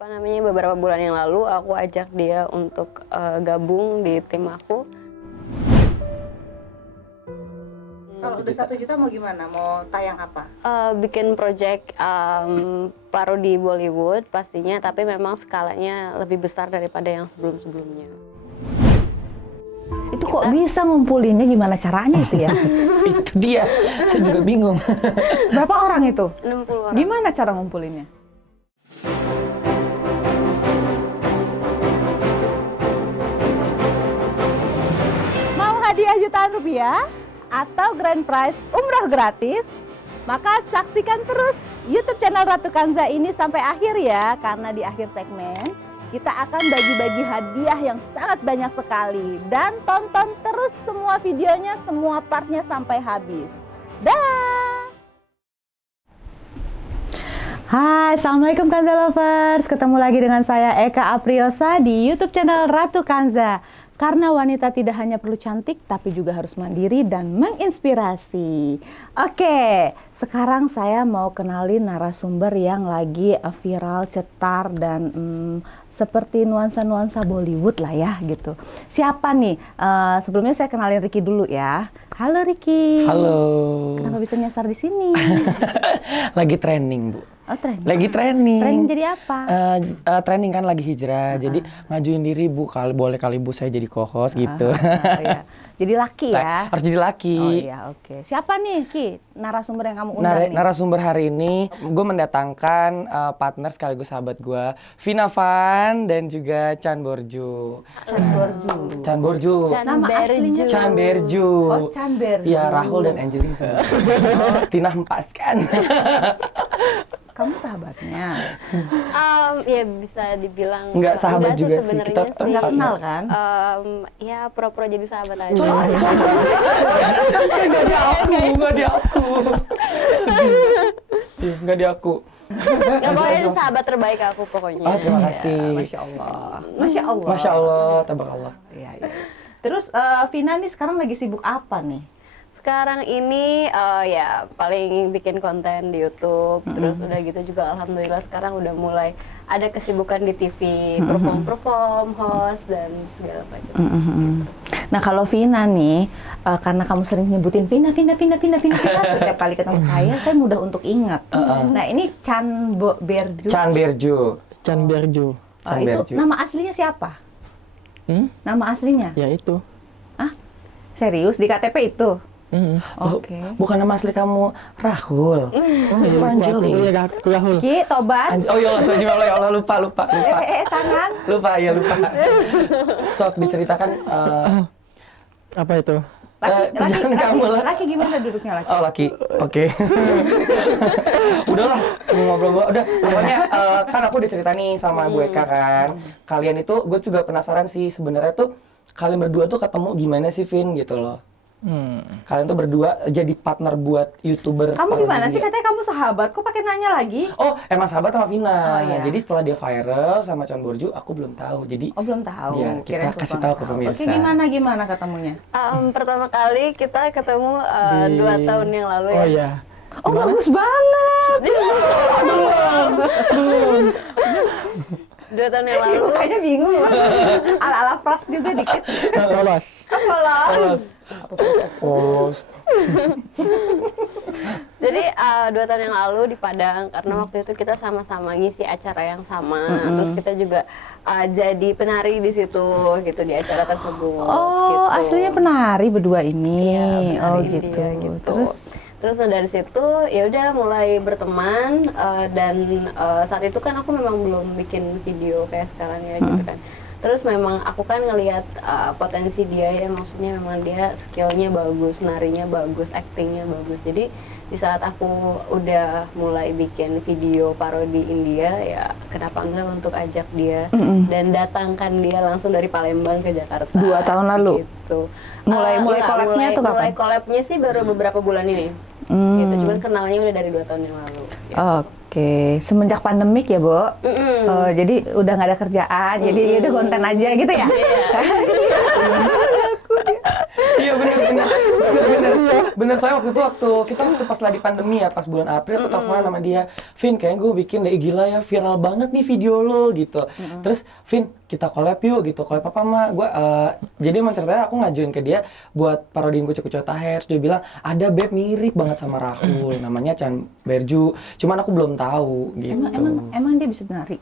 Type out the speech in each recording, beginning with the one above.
Beberapa bulan yang lalu aku ajak dia untuk gabung di tim aku. Kalau udah 1 juta mau gimana? Mau tayang apa? Bikin project parodi Bollywood pastinya, tapi memang skalanya lebih besar daripada yang sebelum-sebelumnya. Itu kok bisa ngumpulinnya, gimana caranya itu ya? Itu dia, saya juga bingung. Berapa orang itu? 60 orang. Gimana cara ngumpulinnya? Mau hadiah jutaan rupiah atau grand prize umroh gratis? Maka saksikan terus YouTube channel Ratu Kanza ini sampai akhir ya, karena di akhir segmen kita akan bagi-bagi hadiah yang sangat banyak sekali. Dan tonton terus semua videonya, semua partnya sampai habis. Dah! Hai, Assalamualaikum Kanza Lovers. Ketemu lagi dengan saya Eka Apriosa di YouTube channel Ratu Kanza. Karena wanita tidak hanya perlu cantik, tapi juga harus mandiri dan menginspirasi. Oke, sekarang saya mau kenalin narasumber yang lagi viral, cetar, dan seperti nuansa-nuansa Bollywood lah ya gitu. Siapa nih? Sebelumnya saya kenalin Ricky dulu ya. Halo Ricky. Halo. Kenapa bisa nyasar di sini? Lagi training, Bu. Oh, training. Lagi training. Training jadi apa? Training kan lagi hijrah, jadi ngajuin diri, Bu. Boleh kali Bu saya jadi co-host gitu. Iya. Jadi laki ya? Harus jadi laki. Oh iya, oke. Siapa nih, Ki? Narasumber yang kamu undang nih? Narasumber hari ini, gue mendatangkan partner sekaligus sahabat gue, Vina Van dan juga Chan Borju. Chan Borju. Chan Borju. Nama aslinya? Chan Berju. Oh, Chan Berju. Iya, Rahul dan Angelina. Tina Hempas kan. Kamu sahabatnya? Ya bisa dibilang Enggak, sahabat juga sih, sih. Kita Nggak kenal kan? Ya pura-pura jadi sahabat aja. Nggak di aku. Nggak di aku. Ya pokoknya sahabat terbaik aku pokoknya. Oh, terima kasih. Masya Allah. Masya Allah. Masya Allah, tabarakallah. Iya, iya. Terus Vina nih sekarang lagi sibuk apa nih? Sekarang ini ya paling bikin konten di YouTube, terus udah gitu juga alhamdulillah sekarang udah mulai ada kesibukan di TV, perform, host dan segala macam. Nah kalau Vina nih, karena kamu sering nyebutin Vina, setiap kali ketemu saya mudah untuk ingat. Nah ini Chan Berju. Chan Berju. Chan Berju. Chan Itu Berju. nama aslinya siapa? Nama aslinya? Ya itu. Ah, serius di KTP itu? Oke. Bukan nama asli kamu Rahul. Anjali. Rahul. Ki, tobat. Oh ya Allah, ya Allah, lupa. Tangan. Lupa. Sok diceritakan Apa itu? Laki gimana duduknya laki? Oh, laki. Oke. Udahlah, ngobrol udah. Pokoknya kan aku udah cerita nih sama Bu Eka kan. Kalian itu, gue juga penasaran sih sebenarnya tuh kalian berdua tuh ketemu gimana sih, Vin, gitu loh. Kalian tuh berdua jadi partner buat YouTuber. Kamu gimana sih? Katanya kamu sahabat, kok pakai nanya lagi? Oh, emang sahabat sama Vina. Oh, iya. Jadi setelah dia viral sama Chan Borju, aku belum tahu. Jadi Oh, belum tahu. ya, kita kasih tahu ke pemirsa. Oke, gimana ketemunya? Pertama kali kita ketemu 2 tahun yang lalu ya. Oh iya. Oh, bagus banget. 2 tahun yang lalu. Kayaknya bingung. Ala-ala pras juga dikit. Lolos. Lolos. Oh, Jadi 2 tahun yang lalu di Padang, karena waktu itu kita sama-sama ngisi acara yang sama, terus kita juga jadi penari di situ gitu di acara tersebut. Oh, gitu. aslinya penari berdua ini. Iya, Oh, penari gitu. India, gitu. Terus dari situ ya udah mulai berteman dan saat itu kan aku memang belum bikin video kayak sekarang ya gitu kan. Terus memang aku kan ngelihat potensi dia ya, maksudnya memang dia skillnya bagus, narinya bagus, actingnya bagus. Jadi di saat aku udah mulai bikin video parodi India, ya kenapa enggak untuk ajak dia dan datangkan dia langsung dari Palembang ke Jakarta. 2 tahun lalu? Gitu. Mulai collab-nya tuh kapan? Mulai collab-nya sih baru beberapa bulan ini. Gitu, cuman kenalnya udah dari 2 tahun yang lalu. Gitu. Oke, semenjak pandemik ya, Bu? Jadi udah nggak ada kerjaan, jadi udah konten aja gitu ya? Iya bener saya waktu itu pas lagi pandemi ya, pas bulan April aku teleponan sama dia, Vin kayaknya gue bikin deh, gila ya viral banget nih video lo gitu. Terus Vin kita collab yuk gitu, collab apa mah? Gue jadi emang ceritanya aku ngajuin ke dia buat parodiin Kucu-Kucu Taher. Dia bilang ada beb mirip banget sama Rahul, namanya Chan Berju. Cuman aku belum tahu gitu. Emang dia bisa nari?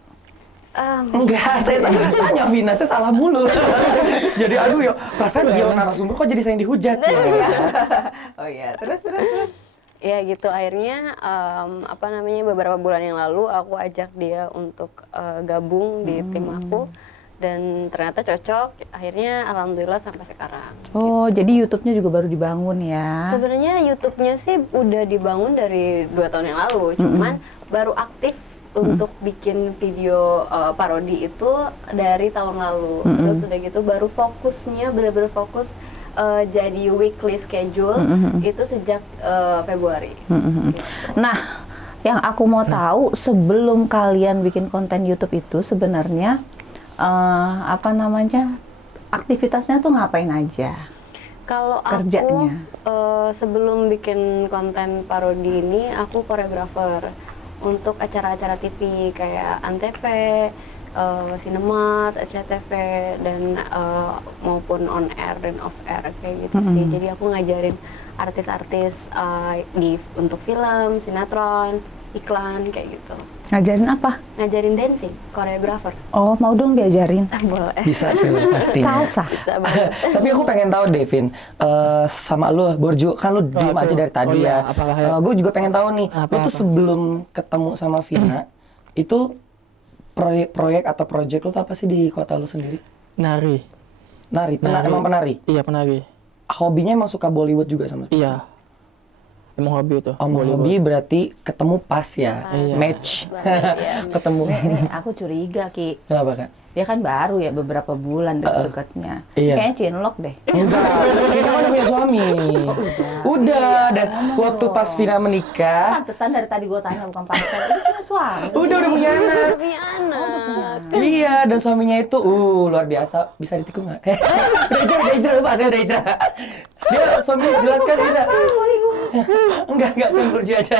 Enggak, saya salah tanya Vina, saya salah mulu. Jadi aduh ya, perasaan dia narasumber kok jadi saya yang dihujat ya. Oh iya, terus. Ya gitu, akhirnya beberapa bulan yang lalu aku ajak dia untuk gabung di tim aku. Dan ternyata cocok, akhirnya alhamdulillah sampai sekarang. Oh, jadi YouTube-nya juga baru dibangun ya? Sebenarnya YouTube-nya sih udah dibangun dari 2 tahun yang lalu, cuman baru aktif untuk bikin video parodi itu dari tahun lalu. Terus udah gitu baru fokusnya bener-bener fokus jadi weekly schedule itu sejak Februari. Gitu. Nah, yang aku mau tahu sebelum kalian bikin konten YouTube itu sebenarnya aktivitasnya tuh ngapain aja? Kalau aku sebelum bikin konten parodi ini aku koreografer untuk acara-acara TV kayak Antv, Cinemark, SCTV, dan maupun on air dan off air kayak gitu sih. Jadi aku ngajarin artis-artis untuk film, sinetron, iklan kayak gitu. Ngajarin apa? Ngajarin dancing, koreografer. Oh, mau dong diajarin? Boleh. Bisa tuh pastinya. Salsa. Bisa banget. Tapi aku pengen tahu Devin, sama lu Borju, kan lu diem aja dari tadi ya. Gue juga pengen tahu nih, lu tuh sebelum ketemu sama Vina, itu proyek atau project lu tuh apa sih di kota lu sendiri? Nari. Emang penari? Iya, penari. Hobinya emang suka Bollywood juga sama? Iya. Emang hobi itu. Hobi berarti ketemu pas ya, match. Ketemu. Aku curiga, Ki. Kenapa Kak? Dia kan baru ya beberapa bulan deket-deketnya. Iya. Kayaknya cinlok deh. Enggak, kita kan udah punya suami. Udah, dan waktu pas Vina menikah, Pantesan dari tadi gue tanya bukan pacar. Itu punya suami. udah punya anak. Udah punya anak. Iya, dan suaminya itu luar biasa. Bisa ditikung nggak? Udah hijrah, lupa saya udah hijrah. Dia suaminya jelaskan tidak? Enggak, cuma Burju aja.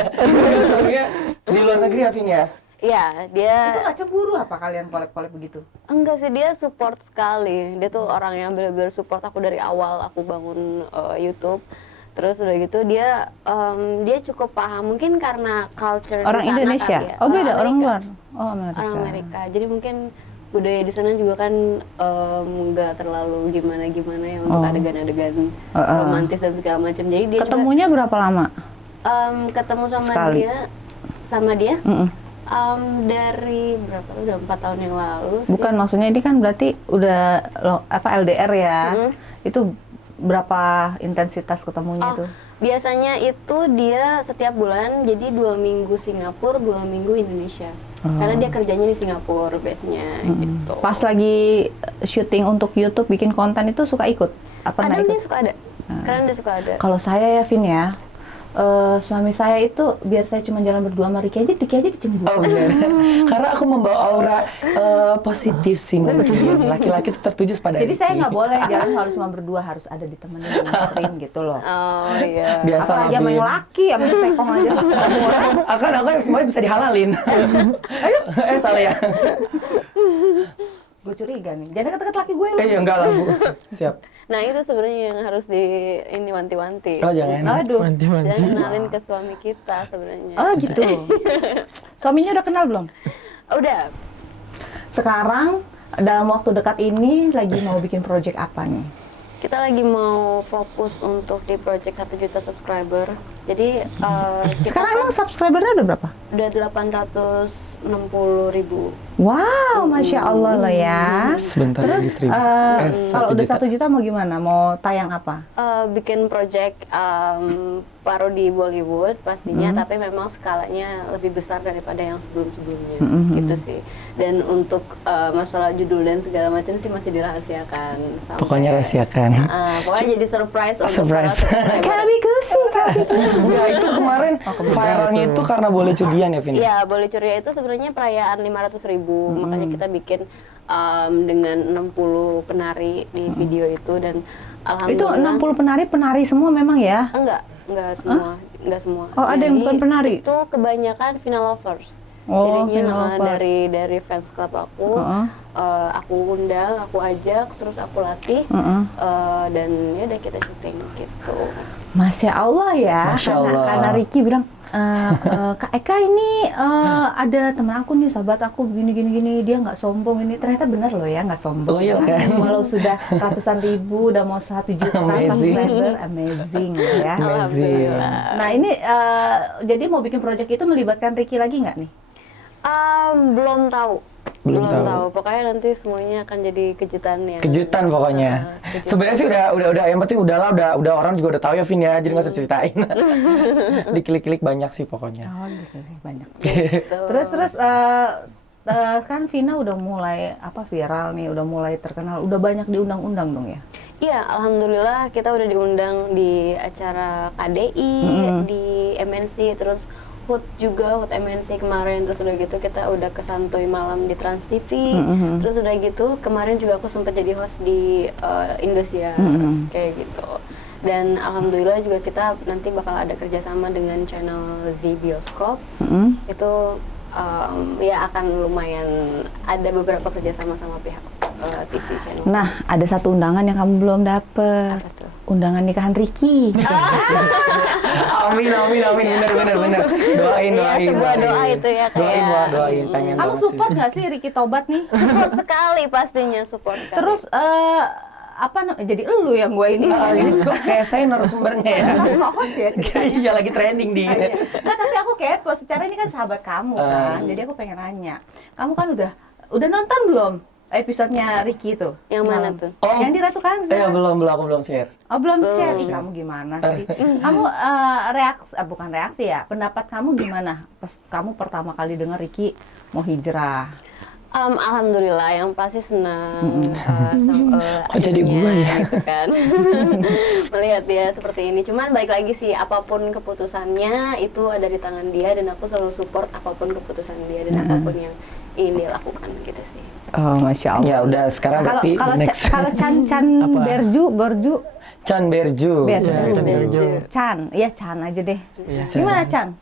Suaminya di luar negeri ya, Vin ya? Iya, dia Itu gak cemburu apa kalian collab-collab begitu? enggak sih, dia support sekali. Dia tuh orang yang benar-benar support aku dari awal aku bangun YouTube. Terus udah gitu dia cukup paham, mungkin karena culture Orang di sana Indonesia? kali ya. Oh beda, orang Amerika. luar? Oh Amerika. Orang Amerika. Jadi mungkin budaya di sana juga kan nggak terlalu gimana-gimana ya untuk adegan-adegan romantis dan segala macam. Jadi dia Ketemunya berapa lama? juga, ketemu Sekali. sama dia dari berapa? Udah 4 tahun yang lalu sih. Bukan, maksudnya ini kan berarti udah LDR ya? Itu berapa intensitas ketemunya itu? Biasanya itu dia setiap bulan, jadi 2 minggu Singapura, 2 minggu Indonesia. Karena dia kerjanya di Singapura base-nya gitu. Pas lagi syuting untuk YouTube bikin konten itu suka ikut? Apa Kadang ikut? dia suka ada. Kadang dia suka ada. Kalau saya ya Vin ya, suami saya itu biar saya cuma jalan berdua sama Ricky aja dicemburu. Oh benar. Karena aku membawa aura positif sih mungkin. Laki-laki itu tertuju pada Jadi saya Ricky. nggak boleh jalan harus cuma berdua, harus ada ditemenin nyamperin gitu loh. Oh iya. Biasa Apalagi sama yang laki, sama yang tekong aja. Aku yang semuanya bisa dihalalin. Salah ya. Gue curiga nih, jangan deket-deket laki gue lu. Iya enggak lah Bu. Siap. Nah itu sebenarnya yang harus ini wanti-wanti. Oh jangan. Aduh. Manti-manti. Jangan kenalin ke suami kita sebenarnya. Oh gitu. Suaminya udah kenal belum? Udah. Sekarang dalam waktu dekat ini lagi mau bikin project apa nih? Kita lagi mau fokus untuk di project 1 juta subscriber. Jadi kita Sekarang emang subscribernya udah berapa? udah 860.000. Wow, Masya Allah loh ya. Sebentar Terus lagi 1000. kalau 1 udah juta. 1 juta mau gimana? Mau tayang apa? Bikin project parodi Bollywood pastinya, tapi memang skalanya lebih besar daripada yang sebelum-sebelumnya gitu sih. Dan untuk masalah judul dan segala macam sih masih dirahasiakan. Sampai, Pokoknya rahasiakan. pokoknya jadi surprise untuk Surprise. para subscriber. Karabi kusi, Enggak, itu kemarin viralnya itu karena boleh cugian ya Vin? Iya, Boleh Curia itu sebenarnya perayaan 500.000 ribu. Makanya kita bikin dengan 60 penari di video itu, dan Itu alhamdulillah 60 penari semua memang ya? enggak semua, enggak semua. Oh, ada yang Jadi, bukan penari? Itu kebanyakan final lovers. Oh, Jadinya final lovers. dari fans club aku, aku undang, aku ajak, terus aku latih, dan ya udah kita syuting gitu. Masya Allah ya. Masya Allah. Karena Ricky bilang, Kak Eka ini ada teman aku nih, sahabat aku gini, dia nggak sombong ini. Ternyata benar loh ya, nggak sombong. Loyal kan? Walau sudah ratusan ribu, udah mau 1 juta Amazing. subscriber, amazing ya. Alhamdulillah. Nah ini jadi mau bikin project itu melibatkan Ricky lagi nggak nih? Belum tahu. Belum tahu. tahu. Pokoknya nanti semuanya akan jadi kejutan ya. Kejutan pokoknya. kejutan. Sebenarnya sih udah yang penting udahlah, udah orang juga udah tahu ya Vin ya, jadi nggak usah ceritain. Diklik-klik banyak sih pokoknya. Oh gitu, banyak. Gitu. Terus kan Vina udah mulai viral nih, udah mulai terkenal, udah banyak diundang-undang dong ya? Iya, alhamdulillah kita udah diundang di acara KDI, di MNC, terus HUT juga, HUT MNC kemarin, terus udah gitu kita udah ke Santuy Malam di Trans TV, terus udah gitu kemarin juga aku sempat jadi host di Indosiar, kayak gitu. Dan alhamdulillah juga kita nanti bakal ada kerjasama dengan channel Z Bioskop, itu ya akan lumayan ada beberapa kerjasama sama pihak TV channel. Nah, ada satu undangan yang kamu belum dapet. Apa tuh? Undangan nikahan Ricky. Amin, bener. Doain. Iya, sebuah doa itu ya, Doain, kayak- wah, doain. Pengen Kamu banget support sih. nggak sih Ricky tobat nih? Support sekali, pastinya support sekali. Terus jadi elu yang gue ini. Ini kok kayak saya narasumbernya ya. Kamu nggak host ya ceritanya? Iya, lagi trending di. Iya. Nggak, tapi aku kepo. Secara ini kan sahabat kamu kan, jadi aku pengen nanya. Kamu kan udah nonton belum episodenya Ricky itu? Yang mana semalam? tuh? Oh. Yang di Ratu Kanza. Aku belum share. Oh belum share. Ih, kamu gimana sih? Kamu bukan reaksi ya? Pendapat kamu gimana? Pas kamu pertama kali dengar Ricky mau hijrah. Alhamdulillah, yang pasti senang Kok jadi gua ya? gitu kan. Melihat dia seperti ini. Cuman balik lagi sih, apapun keputusannya itu ada di tangan dia, dan aku selalu support apapun keputusan dia dan apapun yang ingin dia lakukan gitu sih. Oh masya Allah. Ya udah, sekarang berarti next. Kalau Chan Apa? Berju Chan Berju. Berju. Chan aja deh. Iya. Gimana Chan?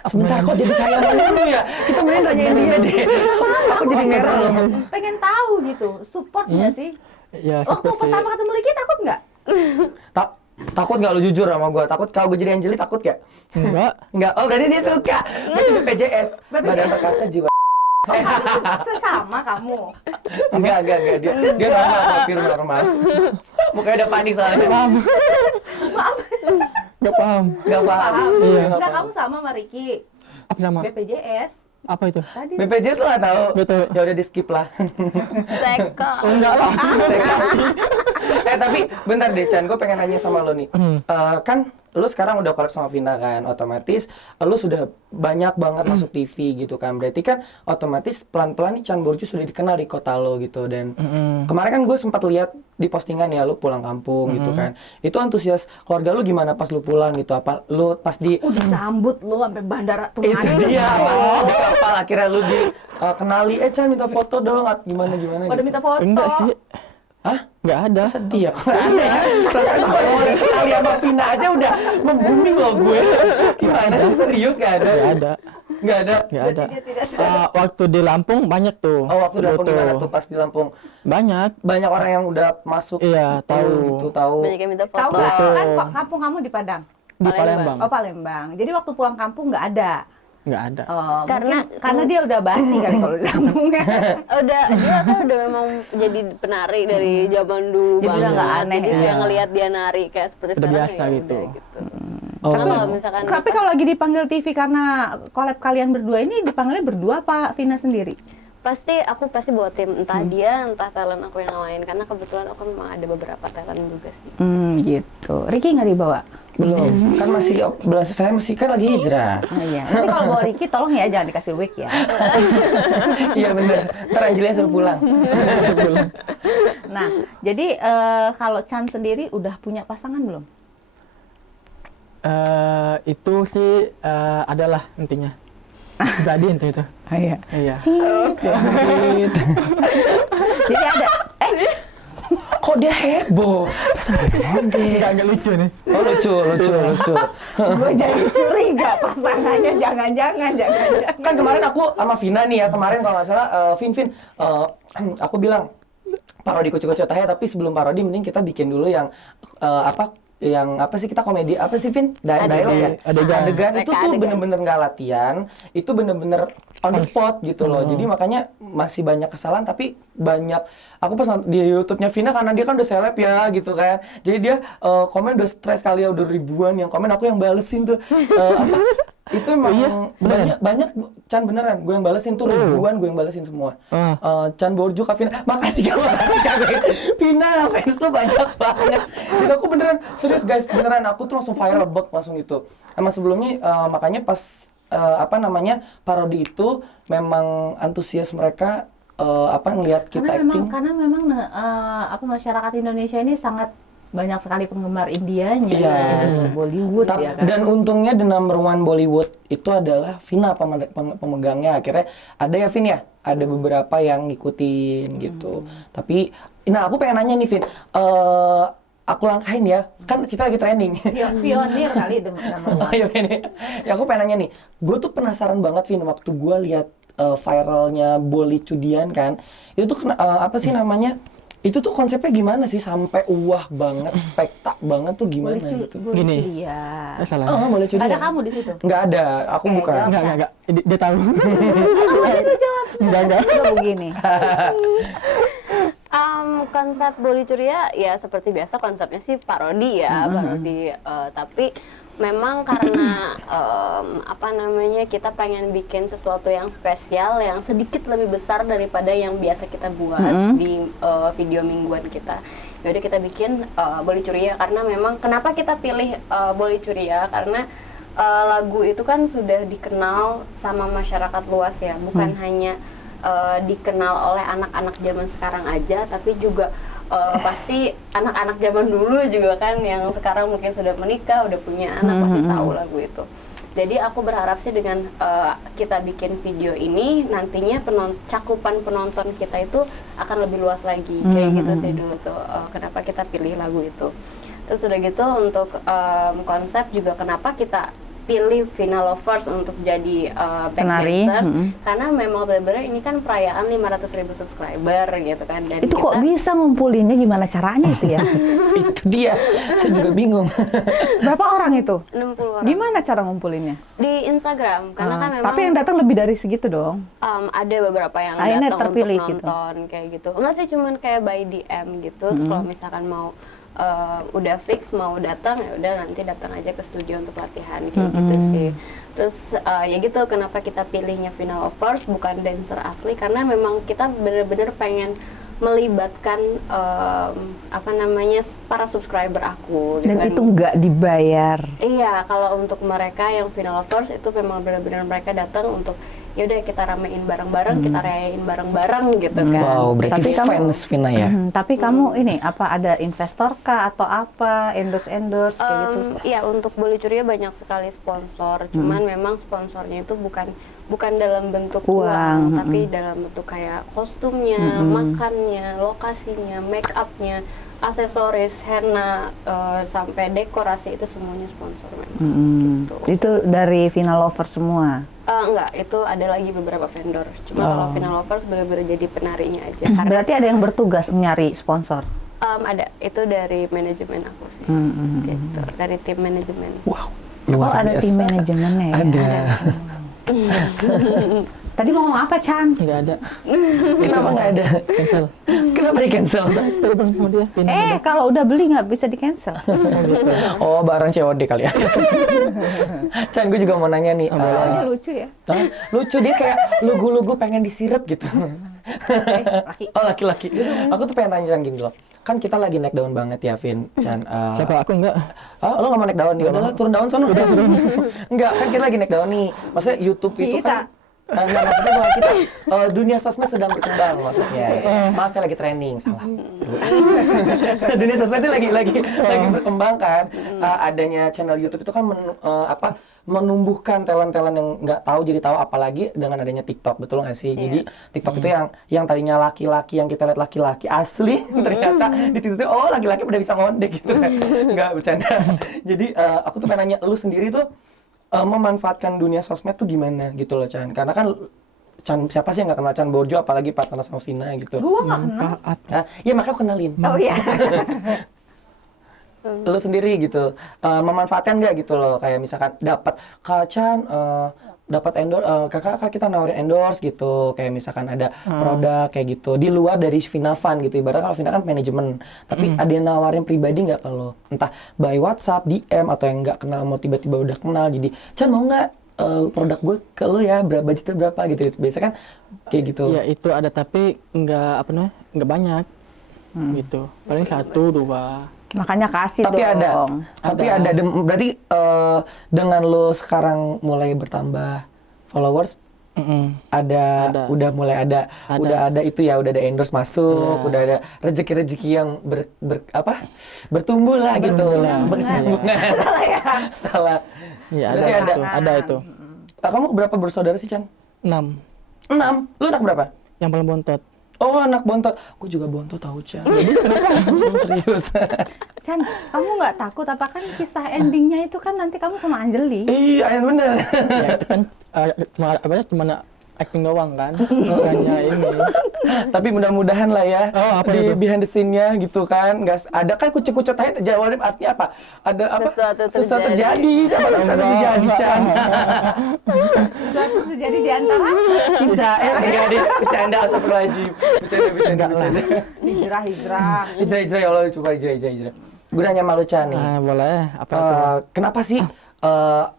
Sebentar, kok jadi saya dulu ya? Kita main tanyain dia deh. Aku jadi merah loh. Pengen tahu gitu, support nggak sih? Ya, Waktu seperti- pertama ketemu Ricky takut nggak? Takut nggak lu jujur sama gue? Takut kalau gue jadi Angeli takut gak? Enggak. Enggak. Oh berarti dia suka. Itu BPJS. Badan Perkasa Jiwa. Sesama kamu. Enggak. Dia sama hampir normal. Mukanya udah panik soalnya. Enggak paham. Enggak paham. Iya. Enggak, kamu sama Ricky. Apa nama? BPJS. Apa itu? Tadi BPJS lo nggak tahu? Betul. Ya udah di skip lah. Seko. Enggak lah. Tapi bentar deh Chan, gue pengen nanya sama lo nih. Kan lo sekarang udah collab sama Vina kan, otomatis lo sudah banyak banget masuk TV gitu kan. Berarti kan otomatis pelan-pelan nih Chan Borju sudah dikenal di kota lo gitu. Dan kemarin kan gue sempat lihat di postingan ya lo pulang kampung gitu kan. Itu antusias keluarga lo gimana pas lo pulang gitu? Apa lo pas di disambut lu sampai bandara tuh. itu dia di kapal akhirnya lu kenali Chan minta foto dong gimana Pada gitu. minta foto. Enggak sih. Hah? Enggak ada. Sedih ya? Ada ya? Perasaan kalau sekali sama Vina aja udah membumi loh gue. Gimana sih, serius gak ada? Enggak ada. Nggak ada? Enggak ada. Dia tidak sadar. Waktu di Lampung banyak tuh. Oh waktu di Lampung foto. gimana tuh pas di Lampung? Banyak. Banyak orang yang udah masuk. Iya, tahu. Gitu, tahu. Banyak yang minta Tahu foto. nggak? Betul. Kan kampung kamu di Padang. Di Palembang. Palembang. Oh Palembang. Jadi waktu pulang kampung nggak ada. Nggak ada. Oh, Karena- karena dia udah basi kali kalau di Lampung ya. Dia kan udah memang jadi penari dari zaman dulu Jadi udah banget. nggak aneh Jadi ya. kayak ngelihat dia nari kayak seperti Udah sekarang biasa ya gitu. udah gitu. Oh. Karena kalau misalkan Tapi kalau lagi dipanggil TV karena collab kalian berdua ini dipanggilnya berdua apa Vina sendiri? aku pasti bawa tim, entah dia entah talent aku yang lain, karena kebetulan aku memang ada beberapa talent juga sih. Gitu. Ricky nggak dibawa? Belum. Kan masih, saya masih kan lagi hijrah. Oh iya. Nanti kalau bawa Ricky tolong ya jangan dikasih wig ya. Iya bener. Ntar Angelina suruh pulang. Nah, jadi kalau Chan sendiri udah punya pasangan belum? Itu sih adalah intinya. Jadi ente itu. Iya. Iya. Jadi ada kok dia heboh? Enggak lucu nih. Oh lucu. Gue jadi curiga pasangannya, jangan-jangan. Kan kemarin aku sama Vina nih ya, kemarin kalau nggak salah, Vin, aku bilang parodi kucu-kucu teh, tapi sebelum parodi mending kita bikin dulu yang yang apa sih, kita komedi apa sih Vin? Dialog ya? Adegan itu tuh bener-bener nggak latihan, itu bener-bener on the spot gitu loh. Jadi makanya masih banyak kesalahan, tapi banyak, aku pas di YouTube-nya Vina karena dia kan udah seleb ya gitu kan. Jadi dia komen udah stres kali ya, udah ribuan yang komen, aku yang balesin tuh. Itu emang banyak Chan, beneran gue yang balesin tuh ribuan, gue yang balesin semua. Chan Borju Kak Vina, makasih Vina, fans lu banyak banget. Dan aku beneran serius guys, beneran aku tuh langsung viral langsung itu. Emang sebelumnya makanya pas parodi itu memang antusias mereka ngelihat kita acting. Karena memang masyarakat Indonesia ini sangat banyak sekali penggemar Indianya, Bollywood ya kan. Dan untungnya the number one Bollywood itu adalah Vina pemegangnya. Akhirnya ada ya Vin ya, ada beberapa yang ngikutin gitu. Tapi, nah aku pengen nanya nih Vin, aku langkahin ya, kan Cita lagi trending. Pionir kali nama. Ya aku pengen nanya nih, gue tuh penasaran banget Vin, waktu gue lihat viralnya Bollywoodian kan, itu tuh apa sih namanya? Itu tuh konsepnya gimana sih sampai wah banget, spektak banget tuh gimana gitu? Gini. Iya. Salah. Boleh cudian. Ada kamu di situ? Nggak ada, aku bukan. Enggak. Dia tahu. Itu jawab. Enggak. Begini. Konsep Bolly Curia ya seperti biasa, konsepnya sih parodi ya, tapi memang karena kita pengen bikin sesuatu yang spesial, yang sedikit lebih besar daripada yang biasa kita buat di video mingguan kita. Jadi kita bikin Bolly Curia, karena memang kenapa kita pilih Bolly Curia, karena lagu itu kan sudah dikenal sama masyarakat luas ya, bukan hanya dikenal oleh anak-anak zaman sekarang aja, tapi juga pasti anak-anak zaman dulu juga kan, yang sekarang mungkin sudah menikah, udah punya anak, pasti tahu lagu itu. Jadi aku berharap sih dengan kita bikin video ini, nantinya cakupan penonton kita itu akan lebih luas lagi. Kayak gitu sih dulu tuh, kenapa kita pilih lagu itu. Terus udah gitu untuk konsep juga kenapa kita pilih Vina Lovers untuk jadi penari, dancers, karena memang benar-benar ini kan perayaan 500.000 subscriber gitu kan. Dan itu kok bisa ngumpulinnya, gimana caranya itu ya? Itu dia, saya juga bingung. Berapa orang itu? 60 orang. Gimana cara ngumpulinnya? Di Instagram, karena kan memang tapi yang datang lebih dari segitu dong. ada beberapa yang Akhirnya datang terpilih untuk nonton kayak gitu. Enggak sih, cuman kayak by DM gitu. Terus kalau misalkan mau udah fix mau datang, ya udah nanti datang aja ke studio untuk latihan kayak gitu sih. Terus ya gitu, kenapa kita pilihnya Vina Lovers bukan dancer asli, karena memang kita bener-bener pengen melibatkan para subscriber aku gitu. Dan kan. itu nggak dibayar. Iya, kalau untuk mereka yang Vina Lovers itu memang benar-benar mereka datang untuk yaudah kita ramein bareng-bareng, kita rayain bareng-bareng gitu kan. Wow, berarti Tapi kamu- fans Vina ya? Tapi kamu ini ada investor kah atau apa, endorse kayak gitu? Iya, untuk Bolly Curia banyak sekali sponsor, cuman memang sponsornya itu bukan dalam bentuk uang, tapi dalam bentuk kayak kostumnya, makannya, lokasinya, make upnya, aksesoris, henna, sampai dekorasi, itu semuanya sponsor memang. Gitu. Itu dari Vina Lovers semua? Enggak, itu ada lagi beberapa vendor. Cuma kalau Vina Lovers bener-bener jadi penarinya aja. Karena Berarti ada yang bertugas nyari sponsor? ada, itu dari manajemen aku sih. Gitu, dari tim manajemen. Wow, Oh, luar ada biasa. tim manajemennya ya? Ada. Tadi mau ngomong apa, Chan? Enggak ada. Kenapa nggak ada? Cancel. Kenapa di cancel? Telepon sama dia. Pindah. Kalau udah beli nggak bisa di-cancel. Oh, barang COD kali ya. Chan, gue juga mau nanya nih. Dia lucu ya? Lucu, dia kayak lugu-lugu pengen disirep gitu. Laki. Oh, laki-laki. Aku tuh pengen tanya gini loh. Kan kita lagi naik daun banget ya, Vin. Chan, Siapa aku enggak? oh, lo nggak mau naik daun nih? Udahlah, turun daun sono. Enggak, kan kita lagi naik daun nih. Maksudnya YouTube itu kan Enggak, maksudnya bahwa kita dunia sosmed sedang berkembang maksudnya. Maaf saya lagi training, salah. Dunia sosmed itu lagi berkembang kan. Adanya channel YouTube itu kan menumbuhkan talent-talent yang nggak tahu jadi tahu, apalagi dengan adanya TikTok, betul nggak sih? Jadi TikTok itu yang tadinya laki-laki, yang kita lihat laki-laki asli, ternyata di TikTok itu laki-laki udah bisa ngondek gitu kan. Nggak bercanda. Jadi aku tuh pengen nanya, lu sendiri tuh memanfaatkan dunia sosmed tuh gimana gitu loh, Chan? Karena kan Chan, siapa sih yang nggak kenal Chan Borjo, apalagi partner sama Vina gitu. Gua nggak kenal. Ya makanya aku kenalin. Oh iya. Lu sendiri gitu, memanfaatkan nggak gitu loh, kayak misalkan dapat Kak Chan, dapat endorse, kakak kita nawarin endorse gitu, kayak misalkan ada produk kayak gitu di luar dari Vina Fun gitu. Ibaratnya kalau Vina kan manajemen, tapi ada yang nawarin pribadi nggak kalau entah by WhatsApp, DM, atau yang nggak kenal mau tiba-tiba udah kenal, jadi Chan mau nggak produk gue ke lo ya, budgetnya berapa gitu. Biasanya kan kayak gitu. Ya itu ada, tapi nggak banyak gitu, paling 1-2. Makanya kasih Tapi dong. berarti dengan lo sekarang mulai bertambah followers, udah mulai ada itu ya, udah ada endorse masuk, udah ada rezeki-rezeki yang bertumbuh lah gitu, bersambungan. Salah. Iya Berarti ada itu. Kamu berapa bersaudara sih, Chan? 6 6. Lu anak berapa? yang paling bontot. Oh, anak bontot. Gue juga bontot tahu, Chan. Jadi serius. Chan, kamu nggak takut apa kan kisah endingnya itu kan nanti kamu sama Anjeli? Iya, yang bener. Ya itu kan cuma acting doang kan, bukannya ini. Tapi mudah-mudahan lah ya, di itu? behind the scene-nya gitu kan, nggak ada kan kucuk-kucuk tanya terjawabnya artinya apa? Ada apa? Sesuatu terjadi, sama sesuatu terjadi, Chan. Sesuatu terjadi di antara Kita, enggak deh, bercanda, astagfirullahaladzim. Bercanda. hijrah. Hijrah, ya Allah, coba hijrah. Gue nanya sama lu, Chan nih. Boleh, apa itu? Kenapa sih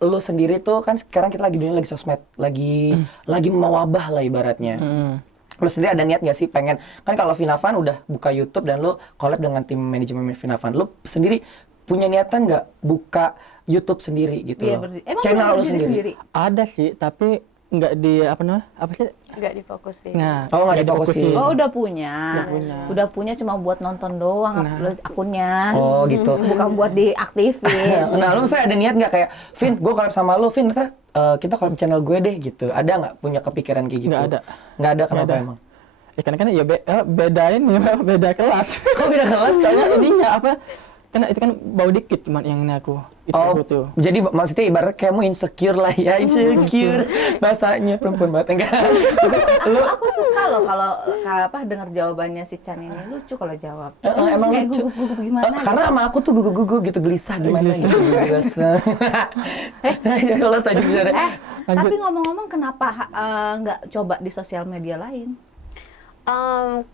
lu sendiri tuh kan sekarang kita dunia lagi sosmed, lagi mewabah lah ibaratnya. Lu sendiri ada niat nggak sih pengen, kan kalau Vina Fun udah buka YouTube dan lu collab dengan tim manajemen Vina Fun, lu sendiri punya niatan nggak buka YouTube sendiri gitu loh? Emang Channel lu berdiri sendiri? Ada sih, tapi nggak di apa sih? Nggak difokusin. Nah, Oh, nggak difokusin. Oh, udah punya cuma buat nonton doang akunnya. Oh gitu. Bukan buat diaktifin. Nah, lu misalnya ada niat nggak kayak, Vin, gue collab sama lu, Vin, ntar kita collab channel gue deh gitu. Ada nggak punya kepikiran kayak gitu? Nggak ada. Nggak ada, kenapa Nggak ada. emang? Karena kan ya bedain ya, beda kelas. Kok beda kelas? Soalnya ininya apa? Karena itu kan bau dikit cuman yang ini aku. Itu aku tuh. Jadi maksudnya ibarat kamu insecure lah ya, insecure bahasanya perempuan banget enggak? Aku suka loh kalau dengar jawabannya si Chan ini, lucu kalau jawab. Emang kayak lucu. gugup-gugup gimana? Karena sama aku tuh gugup-gugup gitu, gelisah gimana gitu. Ya kalau tadi bicara. Tapi ngomong-ngomong kenapa nggak coba di sosial media lain?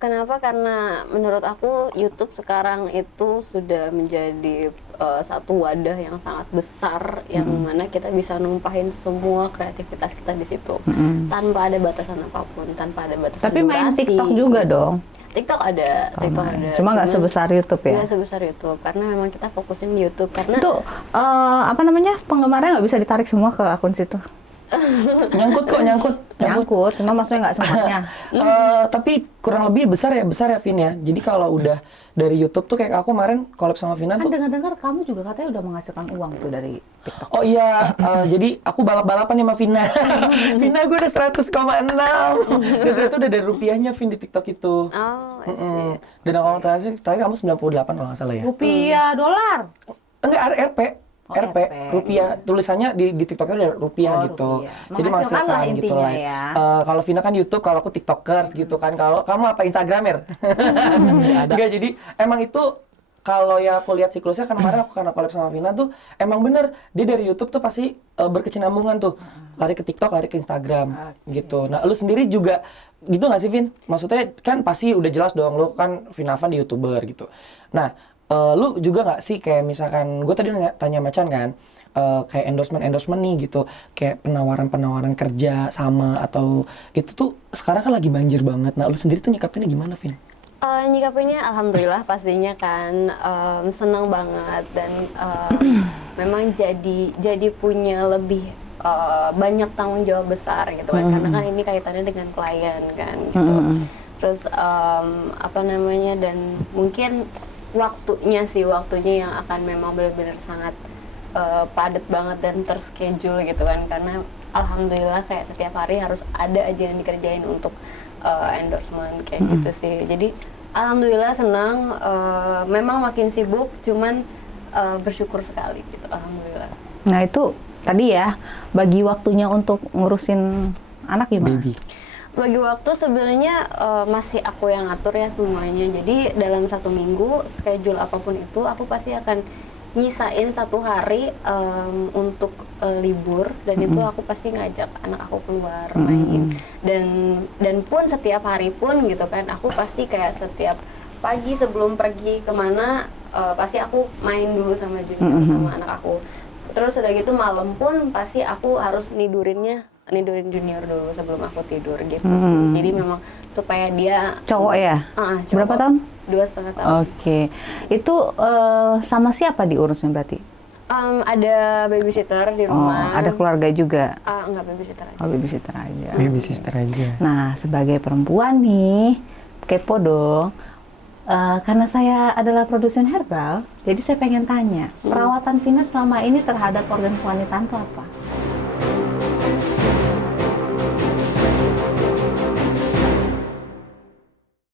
Kenapa? Karena menurut aku YouTube sekarang itu sudah menjadi satu wadah yang sangat besar, yang mana kita bisa numpahin semua kreativitas kita di situ tanpa ada batasan apapun, tanpa ada batasan Tapi main durasi. TikTok juga dong. TikTok ada. Cuma nggak sebesar YouTube ya? Nggak sebesar YouTube, karena memang kita fokusin di YouTube. Karena Itu penggemarnya nggak bisa ditarik semua ke akun situ? Nyangkut. Nyangkut, cuma maksudnya nggak semuanya. Tapi kurang lebih besar ya Vin ya. Jadi kalau udah dari YouTube tuh kayak aku kemarin collab sama Vina Kan tuh. dengar-dengar kamu juga katanya udah menghasilkan uang tuh dari TikTok. Oh iya, jadi aku balap-balapan nih sama Vina. Vina gue udah 100,6. Dan ternyata udah ada rupiahnya Vin di TikTok itu. I see. Dan kalau terakhir kamu 98 kalau nggak salah ya. Rupiah, dolar. Enggak, RP. RP, rupiah, tulisannya di TikToknya ada rupiah gitu. Rupiah. Jadi Menghasilkan lah gitu intinya lah. ya. Kalau Vina kan YouTube, kalau aku TikTokers gitu kan. Kalau kamu apa, Instagramer? Enggak, jadi emang itu kalau ya aku lihat siklusnya kan kemarin aku karena collab sama Vina tuh emang bener dia dari YouTube tuh pasti berkesinambungan tuh, lari ke TikTok, lari ke Instagram gitu. Nah, lu sendiri juga gitu nggak sih, Vin? Maksudnya kan pasti udah jelas dong, lu kan Vina Van di YouTuber gitu. Nah, lu juga nggak sih kayak misalkan gue tadi tanya Macan kan, kayak endorsement nih gitu, kayak penawaran kerja sama atau itu tuh sekarang kan lagi banjir banget. Nah, lu sendiri tuh nyikapinnya gimana, Vin? Nyikapinnya alhamdulillah pastinya kan senang banget dan memang jadi punya lebih banyak tanggung jawab besar gitu kan, karena kan ini kaitannya dengan klien kan gitu. Terus apa namanya, dan mungkin waktunya yang akan memang benar-benar sangat padat banget dan terschedule gitu kan, karena alhamdulillah kayak setiap hari harus ada aja yang dikerjain untuk endorsement kayak gitu sih. Jadi alhamdulillah senang, memang makin sibuk, cuman bersyukur sekali gitu, alhamdulillah. Nah itu tadi ya, bagi waktunya untuk ngurusin anak gimana? Baby. Bagi waktu sebenarnya masih aku yang ngatur ya semuanya. Jadi dalam 1 minggu, schedule apapun itu, aku pasti akan nyisain 1 hari untuk libur, dan itu aku pasti ngajak anak aku keluar main. Dan pun setiap hari pun gitu kan, aku pasti kayak setiap pagi sebelum pergi kemana, pasti aku main dulu sama Junior sama anak aku. Terus udah gitu malam pun pasti aku harus nidurin Junior dulu sebelum aku tidur gitu sih. Jadi memang supaya dia Cowok ya? cowok. Berapa tahun? 2,5 tahun. Oke, itu sama siapa diurusnya berarti? Ada babysitter di rumah. Ada keluarga juga? Enggak, babysitter aja. Oh, babysitter aja. Baby sister aja. Nah, sebagai perempuan nih, kepo dong. Karena saya adalah produsen herbal, jadi saya pengen tanya, perawatan Vina selama ini terhadap organ kewanitaan itu apa?